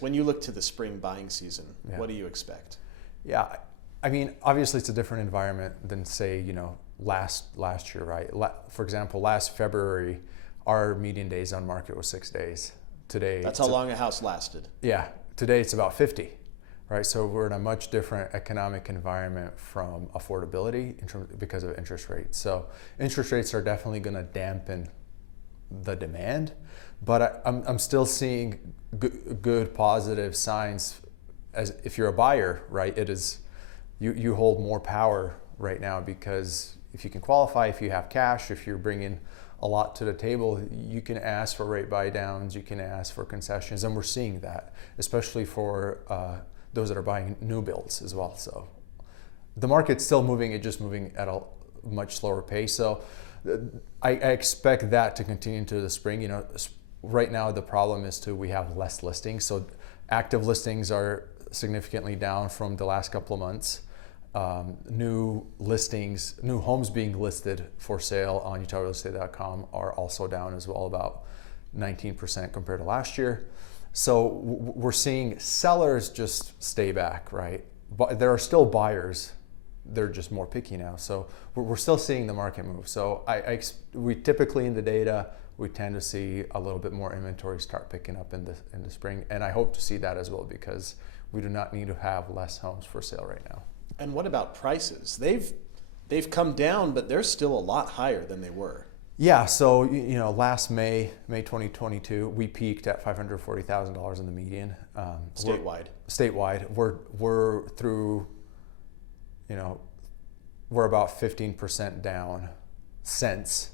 When you look to the spring buying season, Yeah. what do you expect? Yeah, I mean, obviously it's a different environment than say, last year, right? For example, last February, our median days on market was 6 days. Today, That's how long a house lasted. yeah, today it's about 50, right? So we're in a much different economic environment from affordability because of interest rates. So interest rates are definitely going to dampen the demand, but I'm still seeing good positive signs. As if you're a buyer, right, it is you hold more power right now, because if you can qualify, if you have cash, if you're bringing a lot to the table, you can ask for rate buy downs, you can ask for concessions, and we're seeing that, especially for those that are buying new builds as well. So the market's still moving, it's just moving at a much slower pace. So I expect that to continue into the spring. Right now the problem is we have less listings. So active listings are significantly down from the last couple of months. New homes being listed for sale on utahrealestate.com are also down as well, about 19% compared to last year. So we're seeing sellers just stay back, right? But there are still buyers, they're just more picky now. So we're still seeing the market move. So we typically in the data, we tend to see a little bit more inventory start picking up in the spring. And I hope to see that as well, because we do not need to have less homes for sale right now. And what about prices? They've come down, but they're still a lot higher than they were. Yeah, so last May 2022, we peaked at $540,000 in the median. Statewide. We're through, we're about 15% down since.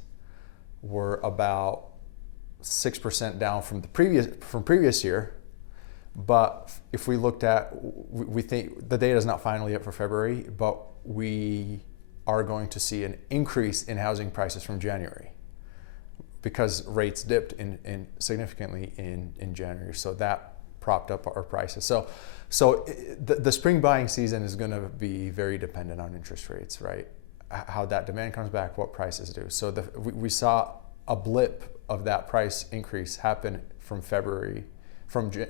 We're about 6% down from previous year. But if we looked at, we think the data is not final yet for February, but we are going to see an increase in housing prices from January, because rates dipped in significantly in January. So that propped up our prices. So the spring buying season is going to be very dependent on interest rates, right? How that demand comes back, what prices do. So we saw a blip of that price increase happen from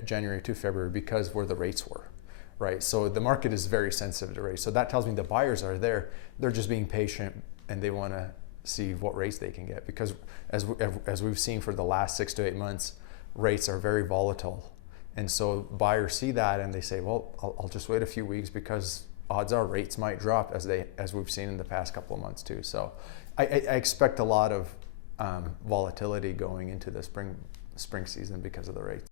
January to February, because where the rates were, right? So the market is very sensitive to rates. So that tells me the buyers are there. They're just being patient, and they want to see what rates they can get, because as we've seen for the last 6 to 8 months, rates are very volatile. And so buyers see that and they say, well, I'll just wait a few weeks, because odds are rates might drop as we've seen in the past couple of months too. So I expect a lot of volatility going into the spring season because of the rates.